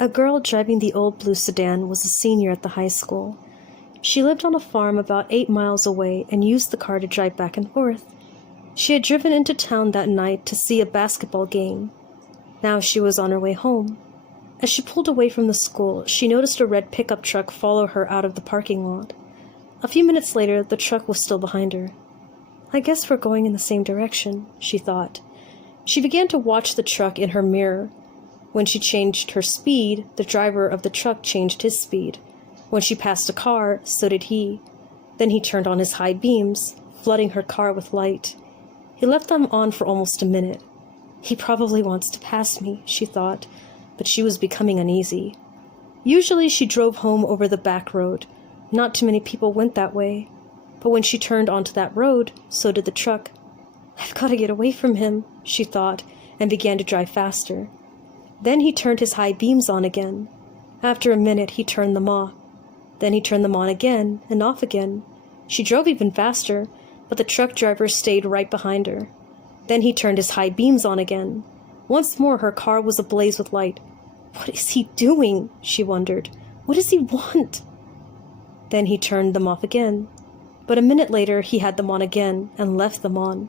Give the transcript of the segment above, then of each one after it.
A girl driving the old blue sedan was a senior at the high school. She lived on a farm about 8 miles away and used the car to drive back and forth. She had driven into town that night to see a basketball game. Now she was on her way home. As she pulled away from the school, she noticed a red pickup truck follow her out of the parking lot. A few minutes later, the truck was still behind her. "I guess we're going in the same direction," she thought. She began to watch the truck in her mirror. When she changed her speed, the driver of the truck changed his speed. When she passed a car, so did he. Then he turned on his high beams, flooding her car with light. He left them on for almost a minute. "He probably wants to pass me," she thought, but she was becoming uneasy. Usually she drove home over the back road. Not too many people went that way. But when she turned onto that road, so did the truck. "I've got to get away from him," she thought, and began to drive faster. Then he turned his high beams on again. After a minute, he turned them off. Then he turned them on again and off again. She drove even faster, but the truck driver stayed right behind her. Then he turned his high beams on again. Once more, her car was ablaze with light. "What is he doing?" she wondered. "What does he want?" Then he turned them off again. But a minute later, he had them on again and left them on.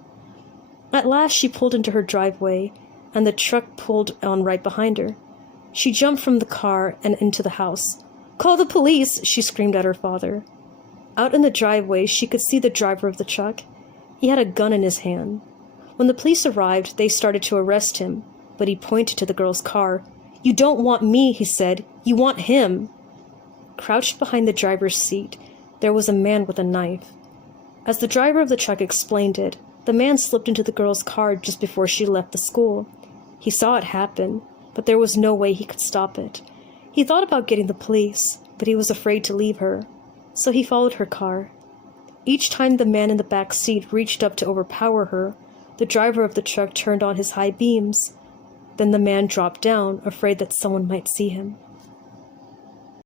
At last, she pulled into her driveway, and the truck pulled on right behind her. She jumped from the car and into the house. "Call the police!" she screamed at her father. Out in the driveway, she could see the driver of the truck. He had a gun in his hand. When the police arrived, they started to arrest him, but he pointed to the girl's car. "You don't want me," he said. "You want him." Crouched behind the driver's seat, there was a man with a knife. As the driver of the truck explained it, the man slipped into the girl's car just before she left the school. He saw it happen, but there was no way he could stop it. He thought about getting the police, but he was afraid to leave her, so he followed her car. Each time the man in the back seat reached up to overpower her, the driver of the truck turned on his high beams. Then the man dropped down, afraid that someone might see him.